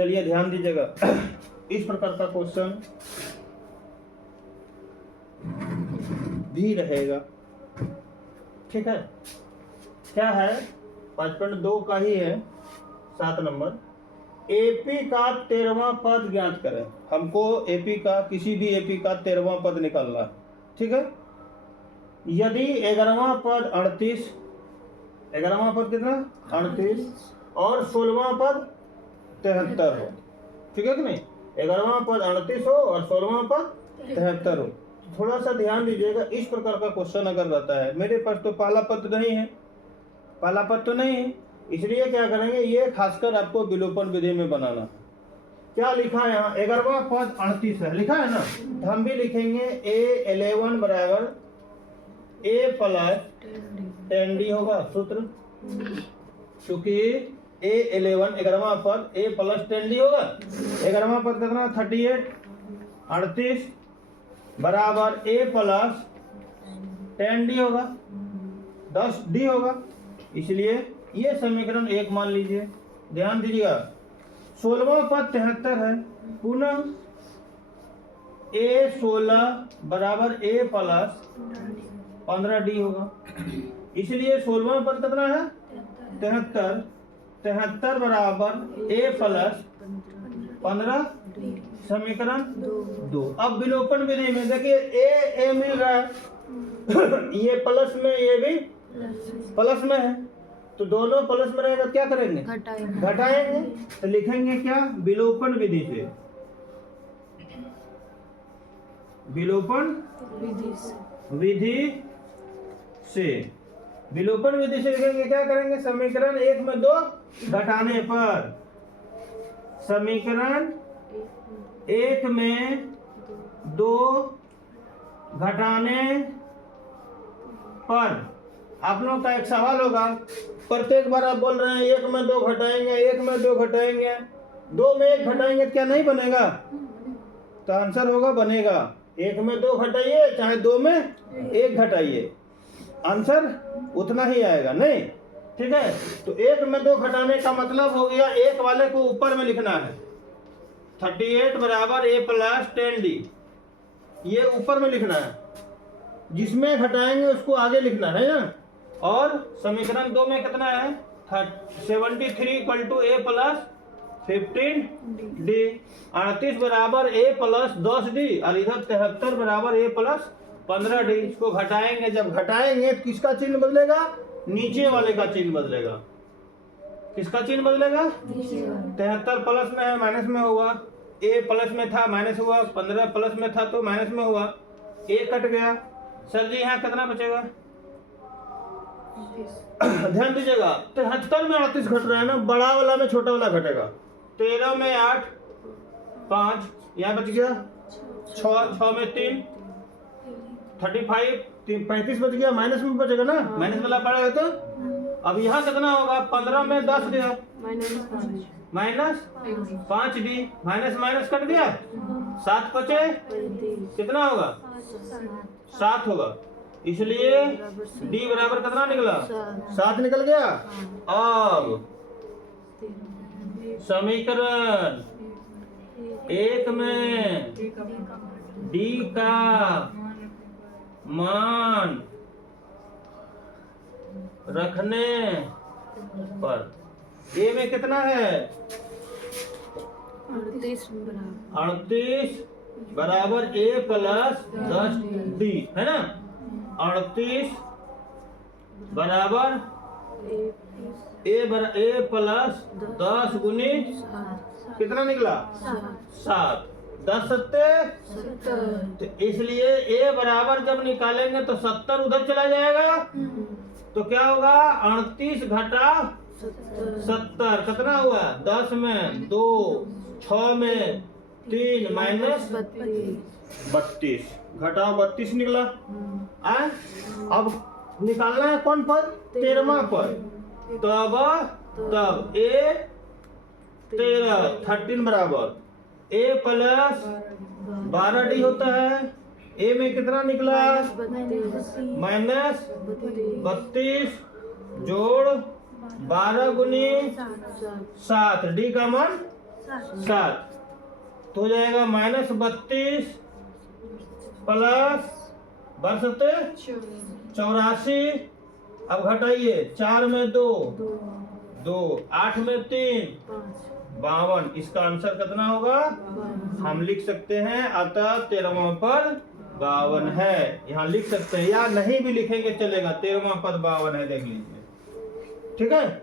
चलिए ध्यान दीजिएगा, इस प्रकार का क्वेश्चन भी रहेगा। ठीक है, क्या है 5.2 का ही है 7 नंबर। एपी का 13वां पद ज्ञात करें। हमको एपी का, किसी भी एपी का 13वां पद निकालना है। ठीक है, यदि 11वां पद 38, 11वां पद कितना 38 और 16वां पद 73 हो। ठीक है कि नहीं, 11वां पद 38 हो और 16वां पद 73 हो। थोड़ा सा ध्यान दीजिएगा, इस प्रकार का क्वेश्चन अगर रहता है, मेरे पास तो पहला पद नहीं है, पहला पद तो नहीं है, इसलिए क्या करेंगे, ये खासकर आपको विलोपन विधि में बनाना। क्या लिखा है यहाँ, 11वां पद 38 है, लिखा है ना, तो हम भी लिखेंगे A11 बराबर A प्लस 10D होगा सूत्र, क्योंकि A11 11वां पद A प्लस 10D होगा। 11वां पद कितना 38, 38 बराबर A प्लस 10D होगा, 10D होगा, इसलिए ये समीकरण 1 मान लीजिए। ध्यान दीजिएगा, 16वां पद 73 है, पुनः A16 बराबर A प्लस 15D होगा, इसलिए 16वां पद कितना है 73, 73 बराबर A प्लस 15, समीकरण 2। अब विलोपन विधि में देखिए A मिल रहा है ये प्लस में, ये भी प्लस में है, तो दोनों प्लस में रहेगा, क्या करेंगे घटाएंगे। तो लिखेंगे क्या, विलोपन विधि से, विलोपन विधि से, विलोपन विधि से लिखेंगे, क्या करेंगे, समीकरण 1 में 2 घटाने पर, समीकरण 1 में 2 घटाने पर आप लोगों का एक सवाल होगा, प्रत्येक बार आप बोल रहे हैं 1 में 2 घटाएंगे, 1 में 2 घटाएंगे, 2 में 1 घटाएंगे, क्या नहीं बनेगा, तो आंसर होगा बनेगा। 1 में 2 घटाइए चाहे 2 में 1 घटाइए, आंसर उतना ही आएगा, नहीं। ठीक है, तो 1 में 2 घटाने का मतलब हो गया, एक वाले को ऊपर में लिखना है, 38 बराबर A प्लस 10D, ये ऊपर में लिखना है, जिसमें घटाएंगे उसको आगे लिखना है ना। और समीकरण 2 में कितना है 73 equal to A plus 15D, 38 बराबर A प्लस 10D और इधर 73 बराबर A प्लस 15D। इसको घटाएंगे, जब घटाएंगे तो किसका चिन्ह बदलेगा, नीचे वाले का चिन्ह बदलेगा। किसका चिन्ह बदलेगा, 73 प्लस में है माइनस में हुआ, A प्लस में था माइनस हुआ, 15 प्लस में था तो माइनस में हुआ, A कट गया। सर जी यहाँ कितना बचेगा ध्यान दीजिएगा, 73 में 38 घट रहा है ना, बड़ा वाला में छोटा वाला घटेगा, 13 में 8 5, यहाँ बच गया 6 में 3 35, 35 बच गया, माइनस में बचेगा ना, माइनस वाला पड़ेगा। तो अब यहाँ कितना होगा, 15 में 10 गया minus 5D, minus minus cut गया, 7 बचे, कितना होगा 7 होगा, इसलिए D बराबर कितना निकला 7 निकल गया। अब समीकरण 1 में D का मान रखने पर A में कितना है 38 बराबर A प्लस 10D है ना, 38 बराबर A प्लस 10 गुनी कितना निकला 7, 10 सत्ते, तो इसलिए A बराबर जब निकालेंगे तो 70 उधर चला जाएगा, तो क्या होगा 38 घटा 70 कितना हुआ, 10 में 2, 6 में 3 माइनस 32, घटाओ 32 निकला। अब निकालना है कौन पद, 13वां पद, तब A 13 बराबर A प्लस 12D होता है, A में कितना निकला माइनस 32 जोड़ 12 गुनी 7, D का मान 7 तो हो जाएगा -32 प्लस 84। अब घटाइए, 4 में 2 2, 8 में 3 52। इसका आंसर कितना होगा? हम लिख सकते हैं अतः 13वां पद 52 है। यहाँ लिख सकते हैं या नहीं भी लिखेंगे चलेगा, 13वां पद 52 है, देख लीजिए। ठीक है।